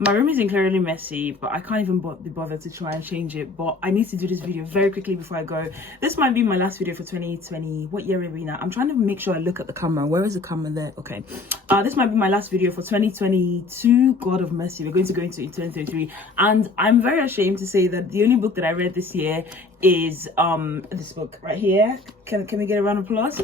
My room is incredibly messy, but I can't even be bothered to try and change it. But I need to do this video very quickly before I go. This might be my last video for 2020. What year are we now? I'm trying to make sure I look at the camera. Where is the camera? There. Okay. This might be my last video for 2022. God of mercy, we're going to go into 2023, and I'm very ashamed to say that the only book that I read this year is this book right here. Can we get a round of applause?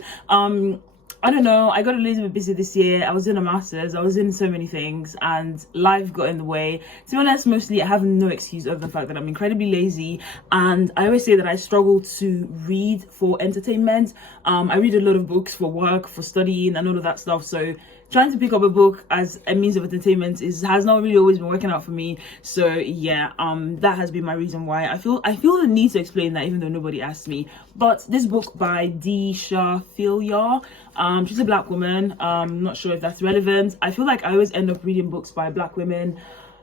I don't know, I got a little bit busy this year. I was in a master's, I was in so many things, and life got in the way. To be honest, mostly I have no excuse other than the fact that I'm incredibly lazy, and I always say that I struggle to read for entertainment. I read a lot of books for work, for studying, and all of that stuff, so trying to pick up a book as a means of entertainment has not really always been working out for me. So yeah, that has been my reason why I feel the need to explain that, even though nobody asked me. But this book by Disha Filyar, she's a black woman. Not sure if that's relevant. I feel like I always end up reading books by black women.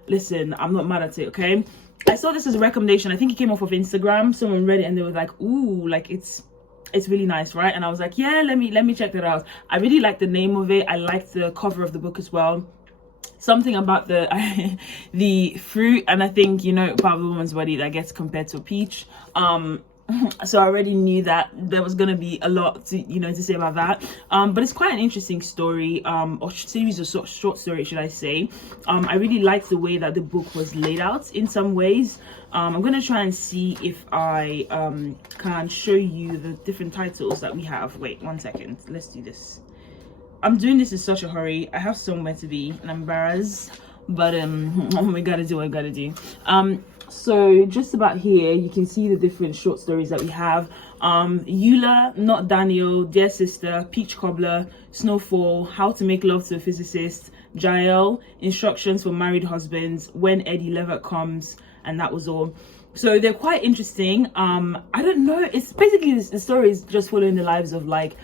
Listen, I'm not mad at it, okay? I saw this as a recommendation. I think it came off of Instagram. Someone read it and they were like, ooh, like it's really nice, right? And I was like, yeah, let me check that out. I really like the name of it. I liked the cover of the book as well. Something about the the fruit, and I think, you know, part of a woman's body that gets compared to a peach. So I already knew that there was gonna be a lot to, you know, to say about that. But it's quite an interesting story, or series of short stories, should I say. I really liked the way that the book was laid out in some ways. I'm gonna try and see if I can show you the different titles that we have. Wait 1 second, let's do this. I'm doing this in such a hurry. I have somewhere to be and I'm embarrassed, but we gotta do what we gotta do. So just about here you can see the different short stories that we have. Eula, Not Daniel, Dear Sister, Peach Cobbler, Snowfall, How to Make Love to a Physicist, Jael, Instructions for Married Husbands, When Eddie Levitt Comes, and that was all. So they're quite interesting. I don't know, it's basically the story is just following the lives of like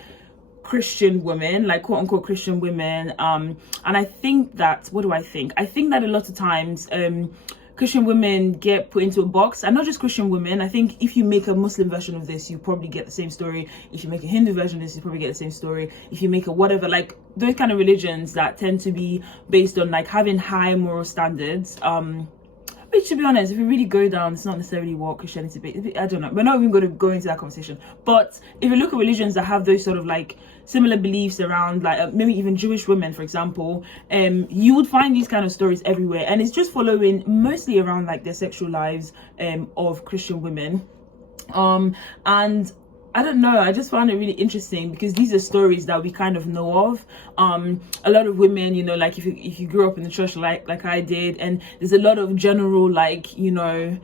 Christian women, like quote unquote Christian women, and I think that, what do I think? I think that a lot of times Christian women get put into a box, and not just Christian women. I think if you make a Muslim version of this, you probably get the same story. If you make a Hindu version of this, you probably get the same story. If you make a whatever, like those kind of religions that tend to be based on like having high moral standards, which, to be honest, if you really go down, it's not necessarily what Christianity is. I don't know. We're not even going to go into that conversation. But if you look at religions that have those sort of like similar beliefs around, like maybe even Jewish women, for example, you would find these kind of stories everywhere. And it's just following mostly around like the sexual lives of Christian women. And I don't know, I just found it really interesting because these are stories that we kind of know of. A lot of women, you know, like if you grew up in the church like I did, and there's a lot of general, like, you know,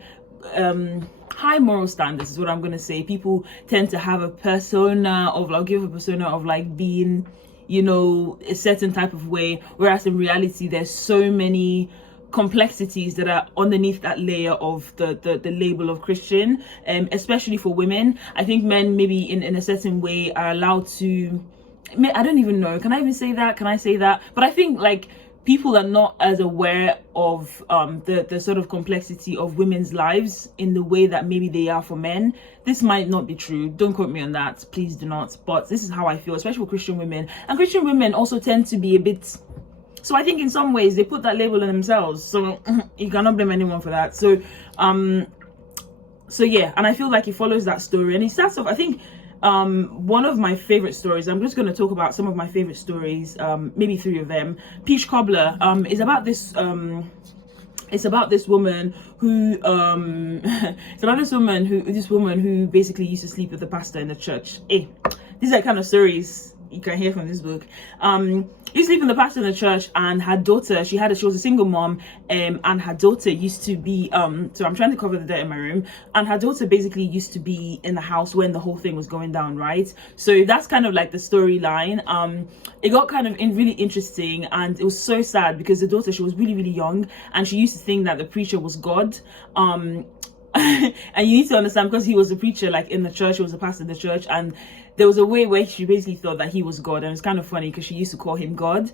high moral standards is what I'm gonna say. People tend to have a persona of, I'll give a persona of like being, you know, a certain type of way, whereas in reality there's so many complexities that are underneath that layer of the label of Christian, especially for women. I think men maybe in a certain way are allowed to, I don't even know, can I even say that? Can I say that? But I think like people are not as aware of the sort of complexity of women's lives in the way that maybe they are for men. This might not be true, don't quote me on that, please do not, but this is how I feel, especially for Christian women. And Christian women also tend to be a bit, so I think in some ways they put that label on themselves, so you cannot blame anyone for that. So so yeah, and I feel like it follows that story, and it starts off, I think one of my favorite stories, I'm just going to talk about some of my favorite stories, maybe 3 of them. Peach Cobbler is about this it's about this woman who this woman who basically used to sleep with the pastor in the church. These are kind of stories you can hear from this book. Used to live in the pastor in the church, and her daughter, she was a single mom, and her daughter used to be so I'm trying to cover the dirt in my room, and her daughter basically used to be in the house when the whole thing was going down, right? So that's kind of like the storyline. It got kind of really interesting, and it was so sad because the daughter, she was really young, and she used to think that the preacher was God. And you need to understand, because he was a preacher like in the church, he was a pastor in the church, and there was a way where she basically thought that he was God, and it's kind of funny because she used to call him God.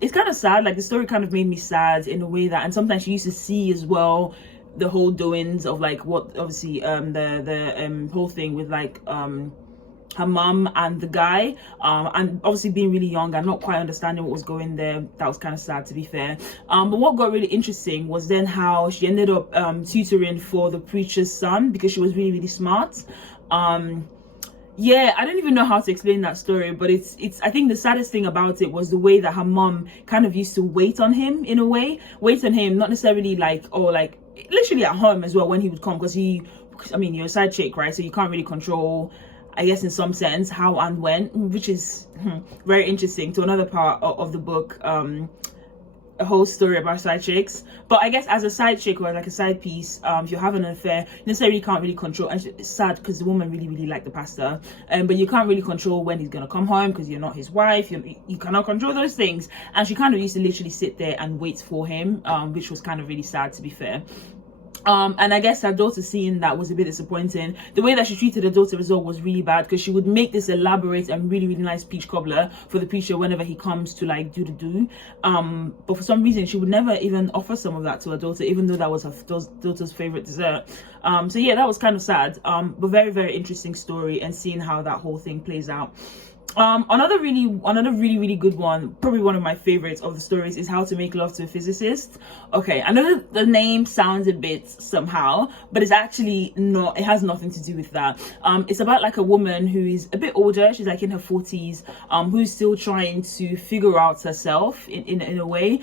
It's kind of sad, like the story kind of made me sad in a way that, and sometimes she used to see as well the whole doings of like what obviously the whole thing with like her mum and the guy, and obviously being really young and not quite understanding what was going there. That was kind of sad, to be fair. But what got really interesting was then how she ended up tutoring for the preacher's son, because she was really, really smart. Yeah, I don't even know how to explain that story, but it's I think the saddest thing about it was the way that her mum kind of used to wait on him, in a way. Wait on him, not necessarily like, or like literally at home as well when he would come, because I mean, you're a side chick, right? So you can't really control, I guess, in some sense, how and when, which is very interesting to another part of the book, a whole story about side chicks. But I guess as a side chick or like a side piece, if you're having an affair, you necessarily can't really control. And it's sad because the woman really, really liked the pastor, but you can't really control when he's gonna come home because you're not his wife. You cannot control those things. And she kind of used to literally sit there and wait for him, which was kind of really sad, to be fair. And I guess her daughter, seeing that, was a bit disappointing. The way that she treated her daughter as well was really bad, because she would make this elaborate and really, really nice peach cobbler for the preacher whenever he comes to like do the do. But for some reason she would never even offer some of that to her daughter, even though that was her daughter's favorite dessert. So yeah, that was kind of sad, but very, very interesting story, and seeing how that whole thing plays out. Another really good one, probably one of my favorites of the stories, is How to Make Love to a Physicist. Okay, I know the name sounds a bit somehow, but it's actually not. It has nothing to do with that. It's about like a woman who is a bit older. She's like in her 40s, who's still trying to figure out herself in a way.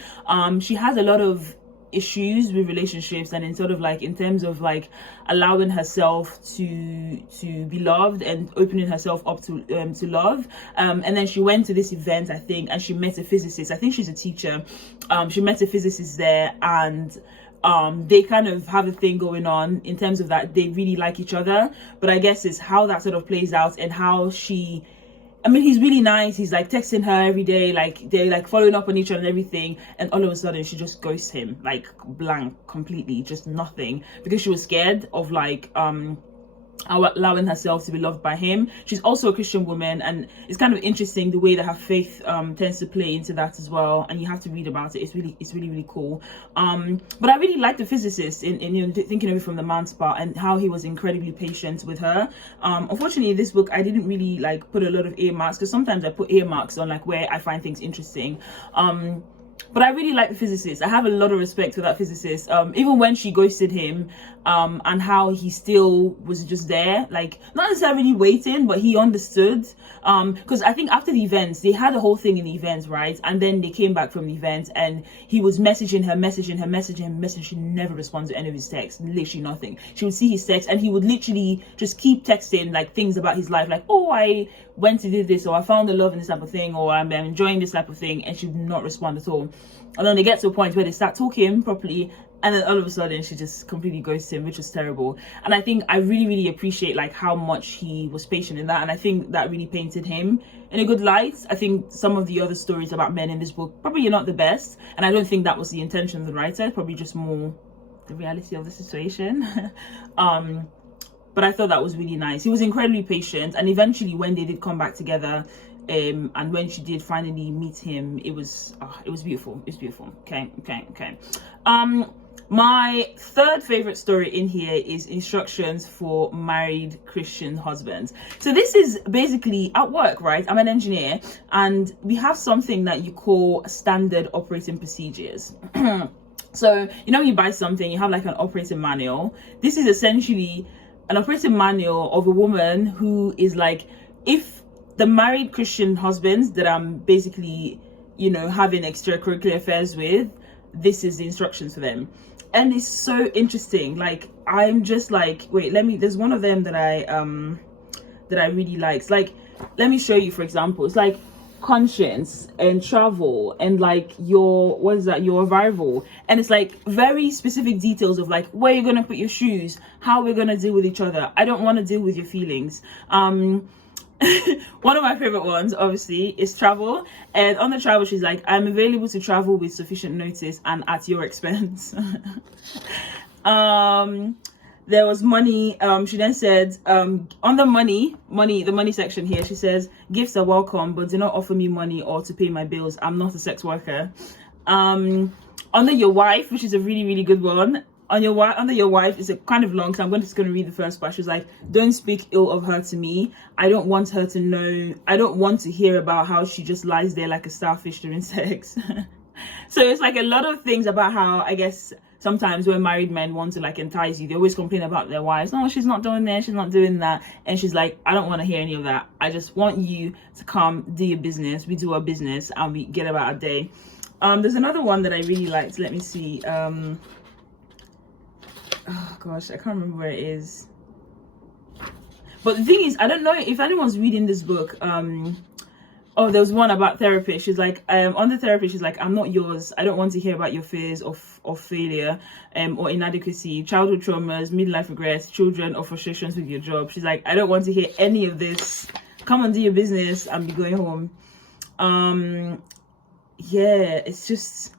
She has a lot of issues with relationships, and in sort of like in terms of like allowing herself to be loved and opening herself up to love, and then she went to this event, I think, and she met a physicist. I think she's a teacher. She met a physicist there, and they kind of have a thing going on in terms of that they really like each other, but I guess it's how that sort of plays out, and how I mean, he's really nice. He's like texting her every day, like they're like following up on each other and everything. And all of a sudden she just ghosts him, like blank, completely, just nothing, because she was scared of like allowing herself to be loved by him. She's also a Christian woman, and it's kind of interesting the way that her faith tends to play into that as well, and you have to read about it. It's really cool. But I really like the physicist in you know, thinking of it from the man's part, and how he was incredibly patient with her. Unfortunately, in this book I didn't really like put a lot of earmarks, because sometimes I put earmarks on like where I find things interesting. But I really like the physicist. I have a lot of respect for that physicist. Even when she ghosted him, and how he still was just there, like not necessarily waiting, but he understood. Because I think after the events, they had a whole thing in the events, right? And then they came back from the event, and he was messaging her. She never responded to any of his texts, literally nothing. She would see his text, and he would literally just keep texting like things about his life, like, oh, I went to do this, or I found the love in this type of thing, or I'm enjoying this type of thing, and she would not respond at all. And then they get to a point where they start talking properly, and then all of a sudden she just completely ghosts him, which was terrible. And I think I really appreciate like how much he was patient in that, and I think that really painted him in a good light. I think some of the other stories about men in this book probably are not the best, and I don't think that was the intention of the writer, probably just more the reality of the situation. But I thought that was really nice. He was incredibly patient, and eventually when they did come back together, and when she did finally meet him, it was beautiful. It's beautiful. Okay. My third favorite story in here is Instructions for Married Christian Husbands. So this is basically at work, right? I'm an engineer, and we have something that you call standard operating procedures. So you know, when you buy something, you have like an operating manual. This is essentially an operating manual of a woman who is like, if the married Christian husbands that I'm basically, you know, having extracurricular affairs with, this is the instructions for them. And it's so interesting. Like, I'm just like, wait, there's one of them that I really like. It's like, let me show you, for example. It's like conscience and travel and like your arrival, and it's like very specific details of like where you're gonna put your shoes, how we're gonna deal with each other. I don't want to deal with your feelings. One of my favorite ones obviously is travel, and on the travel she's like, I'm available to travel with sufficient notice and at your expense. There was money. She then said, on the money section here, she says, gifts are welcome, but do not offer me money or to pay my bills. I'm not a sex worker. Under your wife, which is a really good one. on your wife, under your wife is a kind of long, so I'm just going to read the first part. She's like, don't speak ill of her to me. I don't want her to know. I don't want to hear about how she just lies there like a starfish during sex. So it's like a lot of things about how, I guess, sometimes when married men want to like entice you, they always complain about their wives. Oh, she's not doing this, she's not doing that. And she's like, I don't want to hear any of that. I just want you to come do your business. We do our business and we get about our day. There's another one that I really liked. Let me see. Oh gosh, I can't remember where it is. But the thing is, I don't know if anyone's reading this book. Oh, there was one about therapy. She's like, on the therapy, she's like, I'm not yours. I don't want to hear about your fears of failure or inadequacy, childhood traumas, midlife regrets, children, or frustrations with your job. She's like, I don't want to hear any of this. Come and do your business and be going home. Yeah, it's just...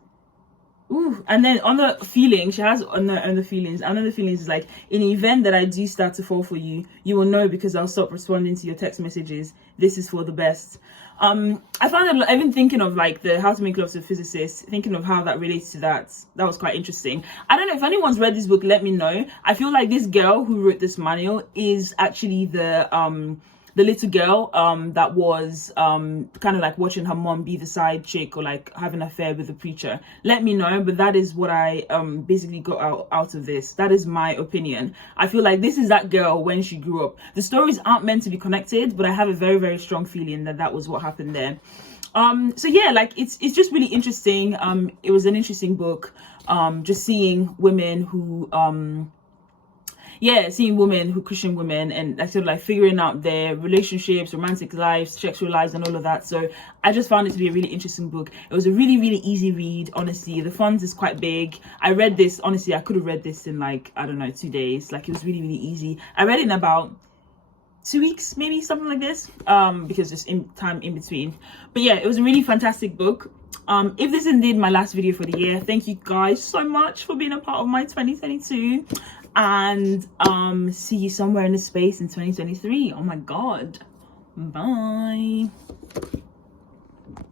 Ooh. And then on the feeling, she has on the feelings. Another feelings is like, in the event that I do start to fall for you, you will know because I'll stop responding to your text messages. This is for the best. I found that I've been thinking of like the How to Make Love to a Physicist, thinking of how that relates to that. That was quite interesting. I don't know if anyone's read this book, let me know. I feel like this girl who wrote this manual is actually the little girl that was kind of like watching her mom be the side chick or like having an affair with the preacher. Let me know, but that is what I basically got out of this. That is my opinion. I feel like this is that girl when she grew up. The stories aren't meant to be connected, but I have a very, very strong feeling that that was what happened there. So yeah, like it's just really interesting. It was an interesting book. Just seeing women who Christian women, and like sort of like figuring out their relationships, romantic lives, sexual lives, and all of that. So I just found it to be a really interesting book. It was a really, really easy read, honestly. The font is quite big. I read this, honestly, I could have read this in like, I don't know, 2 days. Like, it was really, really easy. I read it in about 2 weeks, maybe something like this, because just in time in between. But yeah, it was a really fantastic book. If this is indeed my last video for the year, thank you guys so much for being a part of my 2022, and see you somewhere in the space in 2023. Oh my god, bye.